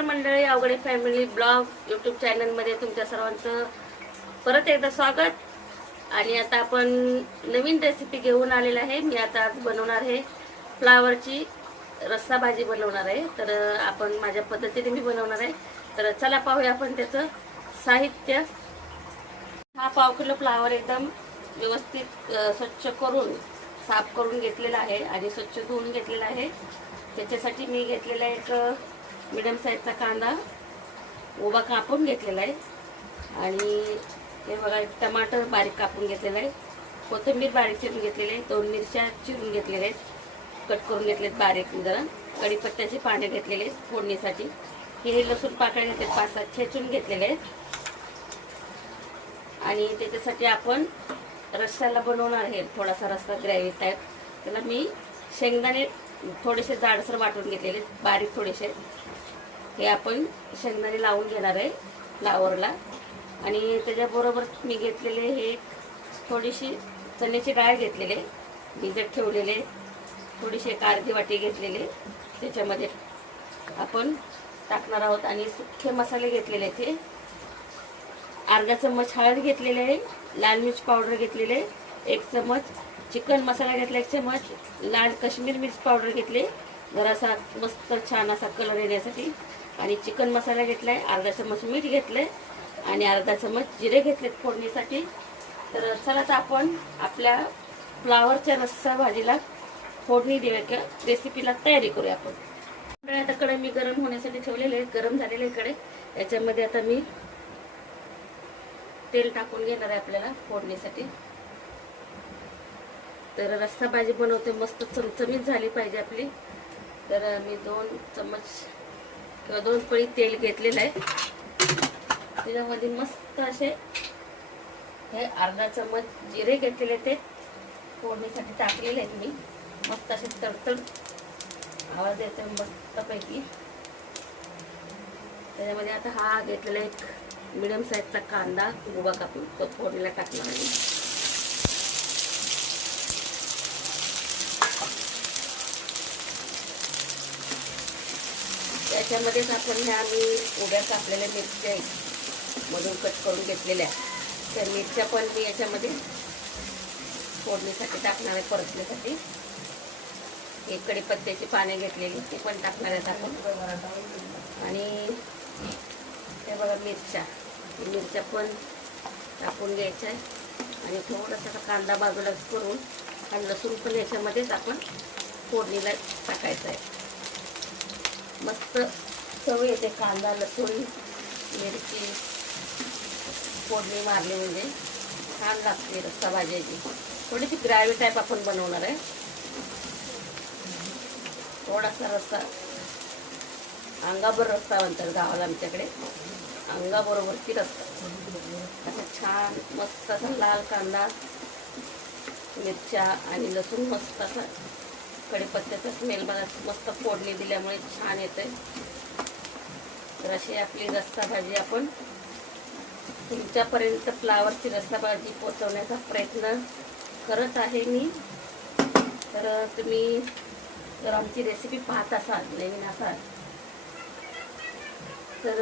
नमस्कार मंडळी Avaghade family blog YouTube चॅनलमध्ये तुमच्या सर्वांचं परत एकदा स्वागत. आणि आता आपण नवीन रेसिपी घेऊन आलेलं आहे. मी आता आज बनवणार आहे फ्लावरची रस्सा भाजी बनवणार आहे. तर आपण माझ्या पद्धतीने मी बनवणार आहे. तर चला पाहूया आपण त्याचं साहित्य. हा पाव किलो फ्लावर एकदम व्यवस्थित स्वच्छ करून साफ करून घेतलेला आहे आणि स्वच्छ धुवून घेतलेला आहे. त्याच्यासाठी मी घेतलेला एक मिडियम साईजचा कांदा उभा कापून घेतलेला आहे. आणि हे बघा एक टमाटर बारीक कापून घेतलेला आहे. कोथिंबीर बारीक चिरून घेतलेली आहे. दोन मिरच्या चिरून घेतलेल्या आहेत. कट करून घेतलेत बारीक जरा. कढीपत्त्याची पाने घेतलेले आहेत फोडणीसाठी. हे लसूण पाकळ्या घेतलेत पाच सात छेचून घेतलेले आहेत. आणि त्याच्यासाठी आपण रस्त्याला बनवणार आहे थोडासा रस्सा ग्रॅव्ही टाईप त्याला मी शेंगदाणे थोडेसे जाडसर वाटून घेतलेले बारीक थोडेसे. हे आपण शेंगदाणे लावून घेणार आहे फ्लावरला. आणि त्याच्याबरोबर मी घेतलेले हे थोडीशी चण्याची डाळ घेतलेले भिजत ठेवलेले थोडीशी एक अर्धी वाटी घेतलेले. त्याच्यामध्ये आपण टाकणार आहोत. आणि सुखे मसाले घेतलेले ते अर्धा चम्मच हळद घेतलेले आहे लाल मिर्च पावडर घेतलेले एक चम्मच चिकन मसाला घेतला एक चम्मच लाल काश्मीर मिर्च पावडर घेतले. जरासा मस्त छान असा कलर येण्यासाठी आणि चिकन मसाला घेतला आहे अर्धा चमच मीठ घेतलं आहे आणि अर्धा चमच जिरे घेतलेत फोडणीसाठी. तर चला तर आपण आपल्या फ्लावरच्या रस्सा भाजीला फोडणी देऊया किंवा रेसिपीला तयारी करूया आपण. तर आता कडे मी गरम होण्यासाठी ठेवलेले आहे गरम झालेले कडे याच्यामध्ये आता मी तेल टाकून घेणार आहे आपल्याला फोडणीसाठी. तर रस्सा भाजी बनवते मस्त चमचमीत झाली पाहिजे आपली. तर मी दोन चम्मच किंवा दोन पळी तेल घेतलेलं आहे. त्याच्यामध्ये मस्त असे हे अर्धा चमच जिरे घेतलेले ते. फोडणीसाठी टाकलेले आहेत मी. मस्त असे तडतड आवाज येतो मस्तपैकी. त्याच्यामध्ये आता हा घेतलेला एक मिडियम साईजचा कांदा उभा कापून तो फोडणीला टाकला त्याच्यामध्येच आपण ह्या मी उभ्या कापलेल्या मिरच्या मधून कट करून घेतलेल्या त्या मिरच्या पण मी याच्यामध्ये फोडणीसाठी टाकणार आहे परतण्यासाठी. एक कडीपत्त्याची पाने घेतलेली ते पण टाकणार आहेत आपण. आणि हे बघा मिरच्या. मिरच्या पण टाकून घ्यायच्या आहे आणि थोडासा कांदा बाजूला करून आणि लसूण पण याच्यामध्येच आपण फोडणीला टाकायचं आहे. मस्त चव येते कांदा लसूण मिरची फोडणी मारली म्हणजे छान लागते रस्सा भाज्याची. थोडीशी ग्रॅव्ही टाईप आपण बनवणार आहे. थोडासा रस्सा. अंगाभर रस्ता म्हणतात गावाला आमच्याकडे. अंगाबरोबरची रस्ता असा छान मस्त असा लाल कांदा मिरच्या आणि लसूण मस्त असा कडीपत्त्याचा स्मेल मला मस्त फोडणी दिल्यामुळे छान येते तर अशी आपली रस्सा भाजी आपण तुमच्यापर्यंत फ्लावरची रस्सा भाजी पोचवण्याचा प्रयत्न करत आहे मी. तर तुम्ही जर आमची रेसिपी पाहत असाल नवीन असाल तर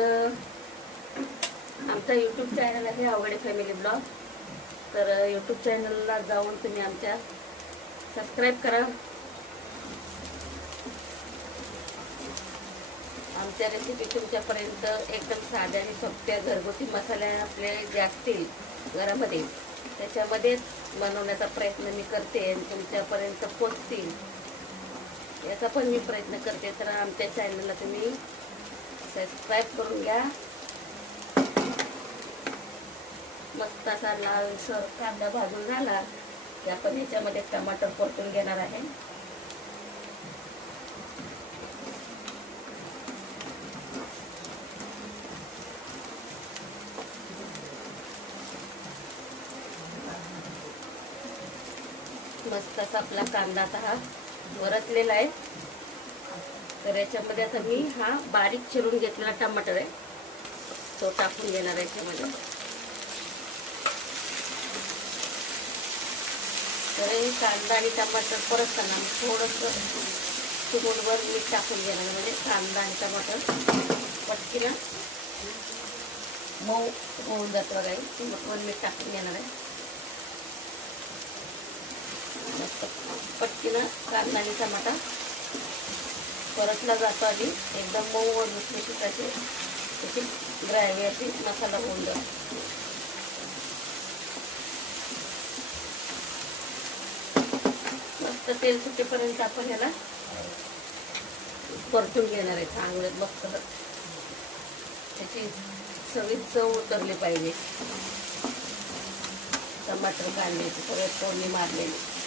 आमचा यूट्यूब चॅनल आहे आवडे फॅमिली ब्लॉग तर यूट्यूब चॅनलला जाऊन तुम्ही आमच्या सबस्क्राईब करा. आमच्या रेसिपी तुमच्यापर्यंत एकदम साध्या आणि सोप्या घरगुती मसाले आपले जे असतील घरामध्ये त्याच्यामध्येच बनवण्याचा प्रयत्न मी करते आणि तुमच्यापर्यंत पोचतील. याचा पण मी प्रयत्न करते. तर आमच्या चॅनलला तुम्ही सबस्क्राईब करून घ्या. मस्त असा लालसर कांदा भाजून झाला. की आपण याच्यामध्ये टमाटर परतून घेणार आहे. मस्त असा आपला कांदा आता हा वरतलेला आहे. तर याच्यामध्ये आता मी हा बारीक चिरून घेतलेला टमाटर आहे. तो टाकून घेणार आहे याच्यामध्ये. तर हे कांदा आणि टमाटर परतताना थोडंसं चिमूटभर मीठ टाकून घेणार म्हणजे कांदा आणि टमाटर. पटकी ना मऊ होऊन जातो बघा हे. मी मीठ टाकून घेणार आहे. मस्त. पटकीनं कांदा आणि टमाटा परतला जातो आधी. एकदम मऊ व लुसलुशीत त्याची ग्रॅव्ही अशी मसाला होऊन जातो. मस्त तेल सुटेपर्यंत आपण याला परतून घेणार आहे. चांगलं मस्त. त्याची सगळी चव उतरली पाहिजे. टमाटर कांद्याची परत कोणी मारलेली.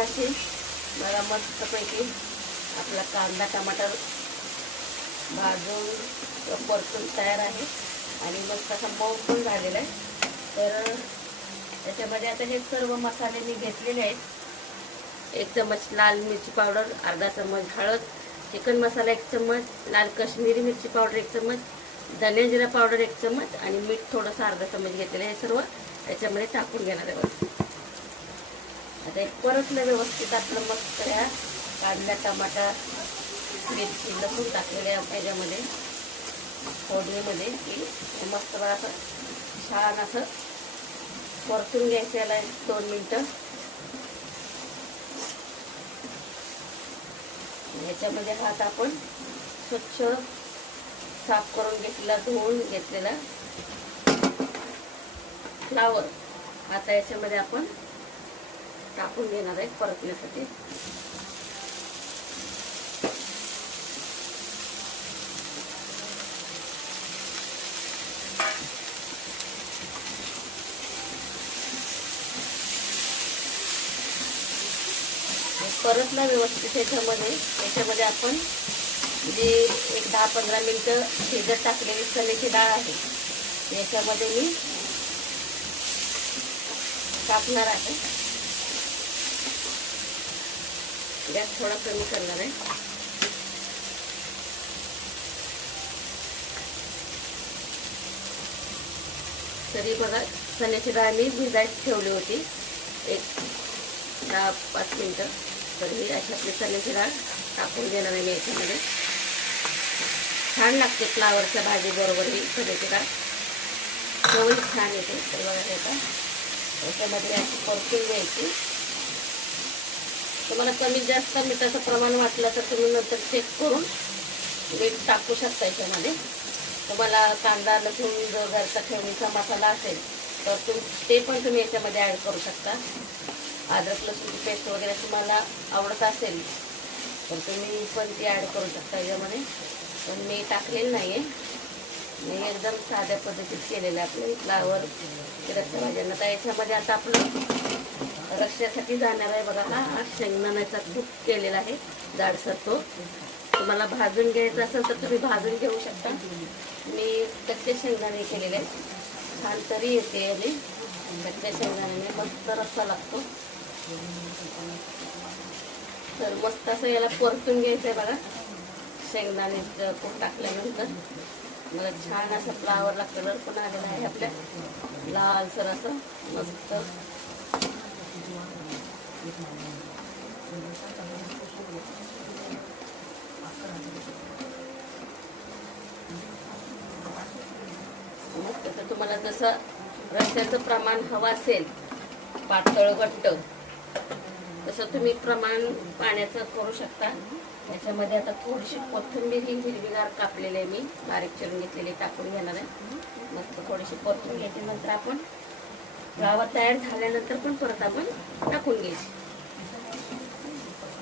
अशी मला मस्तपैकी आपला कांदा टमाटर भाजून परतून तयार आहे. आणि मस्त असा मऊ पण झालेला आहे. तर त्याच्यामध्ये आता हे सर्व मसाले मी घेतलेले आहेत. एक चमच लाल मिरची पावडर अर्धा चमच हळद चिकन मसाला एक चमच लाल काश्मीरी मिरची पावडर एक चमच धने जिरा पावडर एक चमच आणि मीठ थोडंसं अर्धा चमच घेतलेलं आहे हे सर्व. याच्यामध्ये टाकून घेणार आहे बघा. आता एक परतलं व्यवस्थित आपलं मस्त ह्या कांदा टमाटा मिरची लसूण टाकलेल्या याच्यामध्ये फोडणीमध्ये की मस्त बरं असं छान असं परतून घ्यायचं याला दोन मिनटं. याच्यामध्ये हात आपण स्वच्छ साफ करून घेतलेला धुवून घेतलेला फ्लावर आता याच्यामध्ये आपण टाकून घेणार आहे परतण्यासाठी. परतला व्यवस्थित ह्याच्यामध्ये याच्यामध्ये आपण जे एक दहा पंधरा मिनटं शिजत टाकलेली चण्याची डाळ आहे याच्यामध्ये मी टाकणार आहे. गॅस थोडा कमी करणार आहे. तरी बघा चण्याची डाळ मी भिजायला ठेवली होती. एक दहा पाच मिनटं. तर ही अशी आपली चण्याची डाळ टाकून देणार आहे मी याच्यामध्ये. छान लागते फ्लावरच्या भाजीबरोबर ही चण्याची डाळ. चवळी छान येते. तर बघा हे का याच्यामध्ये अशी परतून घ्यायची. तुम्हाला कमी जास्त मिठाचं प्रमाण वाटलं तर तुम्ही नंतर चेक करून मीठ टाकू शकता याच्यामध्ये. तुम्हाला कांदा लसूण जर घरचा ठेवणीचा मसाला असेल तर तुम ते पण तुम्ही याच्यामध्ये ॲड करू शकता. अद्रक लसूण पेस्ट वगैरे तुम्हाला आवडत असेल तर तुम्ही पण ती ॲड करू शकता याच्यामध्ये. पण मी टाकलेलं नाही आहे मी एकदम साध्या पद्धतीत केलेलं आहे आपलं. फ्लावर रस्त्या भाज्यांना. तर याच्यामध्ये आता आपलं रश्श्यासाठी जाणार आहे बघा हा. हा शेंगदाण्याचा तूप केलेला आहे जाडसर तो. तुम्हाला भाजून घ्यायचा असेल तर तुम्ही भाजून घेऊ शकता. मी कच्चे शेंगदाणे केलेले आहेत. छान तरी येते आणि कच्च्या शेंगदाण्याने मस्त रस्सा लागतो. तर मस्त असं याला परतून घ्यायचं आहे बघा. शेंगदाणे कूट टाकल्यानंतर. मला छान असा फ्लावरला कलर पण आलेला आहे आपल्या. लालसर असं मस्त. तर तुम्हाला जसं रस्त्याचं प्रमाण हवं असेल पातळ घट्ट तसं तुम्ही प्रमाण पाण्याचं करू शकता. त्याच्यामध्ये आता थोडीशी कोथिंबीर ही हिरवीगार कापलेली आहे मी. बारीक चिरून घेतलेली टाकून घेणार आहे. मस्त थोडीशी कोथिंबीर घ्यायची नंतर आपण रवा तयार झाल्यानंतर पण परत आपण टाकून घ्यायची.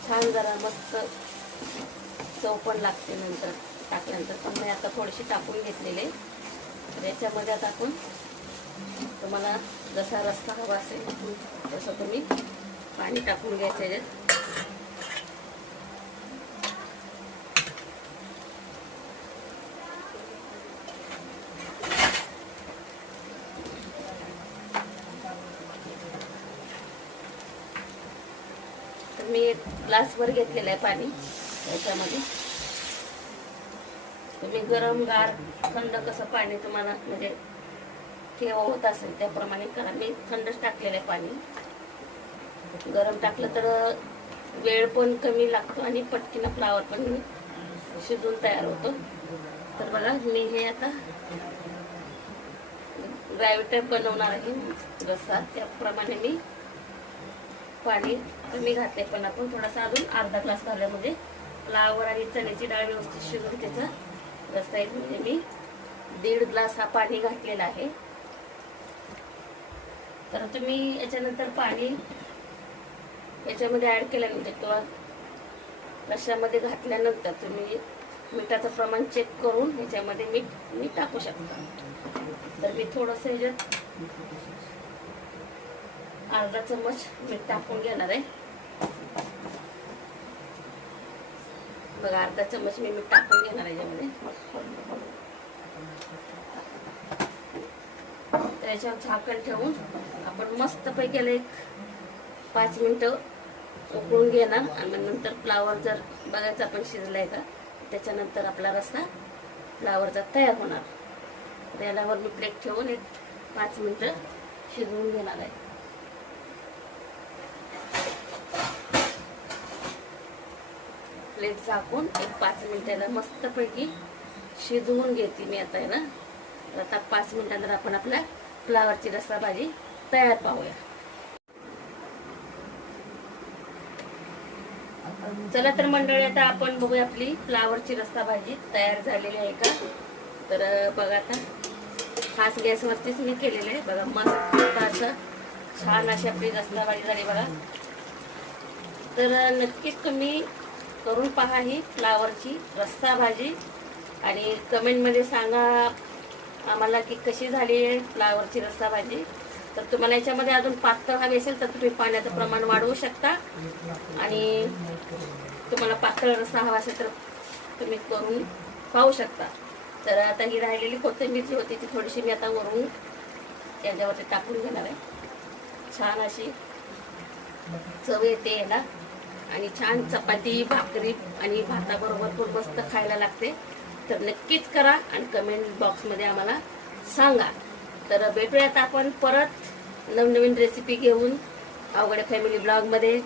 छान जरा मस्त चव पण लागते नंतर टाकल्यानंतर. पण मी आता थोडीशी टाकून घेतलेली आहे. तर याच्यामध्ये आता आपण तुम्हाला जसा रस्ता हवा असेल तसं तुम्ही पाणी टाकून घ्यायचं याच्यात ग्लासभर घेतलेलं आहे पाणी याच्यामध्ये तुम्ही गरम गार थंड कसं पाणी तुम्हाला म्हणजे ठेवा होत असेल त्याप्रमाणे करा. मी थंडच टाकलेलं आहे पाणी. गरम टाकलं तर वेळ पण कमी लागतो आणि पटकीनं फ्लावर पण शिजून तयार होतो. तर बघा मी हे आता ग्रॅव्ही बनवणार आहे. रस्सा त्याप्रमाणे मी पाणी कमी घातले पण आपण थोडासा अजून अर्धा ग्लास घालण्यामध्ये. फ्लावर आणि चण्याची डाळ व्यवस्थित शिजून त्याचा रस्ता येईल म्हणजे मी दीड ग्लास हा पाणी घातलेला आहे. तर तुम्ही याच्यानंतर पाणी याच्यामध्ये ऍड केल्यानंतर किंवा रशामध्ये घातल्यानंतर तुम्ही मिठाचं प्रमाण चेक करून ह्याच्यामध्ये मीठ मी टाकू शकता. तर मी थोडंसं ह्याच्यात अर्धा चमच मीठ टाकून घेणार आहे. बघा अर्धा चमच मी मीठ टाकून घेणार आहे याच्यामध्ये. त्याच्यावर झाकण ठेवून आपण मस्तपैकी याला एक पाच मिनटं उकळून घेणार. आणि मग नंतर फ्लावर जर बघायचं आपण शिजलाय का त्याच्यानंतर आपला रस्सा फ्लावरचा तयार होणार. तर मी प्लेट ठेवून एक पाच मिनटं शिजवून घेणार आहे. प्लेट झाकून एक पाच मिनिटाला मस्तपैकी शिजवून घेते मी आता आहे तर आता पाच मिनिटानंतर आपण आपल्या फ्लावरची रस्सा भाजी तयार पाहूया. चला तर मंडळी आता आपण बघूया आपली फ्लावरची रस्सा भाजी तयार झालेली आहे का? तर बघा आता. खास गॅसवरतीच मी केलेलं आहे. बघा मस्त असं छान अशी आपली रस्सा भाजी झाली बघा. तर नक्कीच तुम्ही करून पहा ही फ्लावरची रस्ता भाजी. आणि कमेंटमध्ये सांगा आम्हाला की कशी झाली आहे फ्लावरची रस्सा भाजी. तर तुम्हाला याच्यामध्ये अजून पातळ हवी असेल तर तुम्ही पाण्याचं प्रमाण वाढवू शकता. आणि तुम्हाला पातळ रस्सा हवा असेल तर तुम्ही करून पाहू शकता. तर आता ही राहिलेली कोथिंबीर जी होती ती थोडीशी मी आता वरून याच्यावरती टाकून घेणार आहे. छान अशी चव येते याला. आणि छान चपाती भाकरी आणि भाताबरोबर पण मस्त खायला लागते. तर नक्कीच करा आणि कमेंट बॉक्समध्ये आम्हाला सांगा. तर भेटूयात आपण परत नवनवीन रेसिपी घेऊन अवघड फॅमिली ब्लॉगमध्ये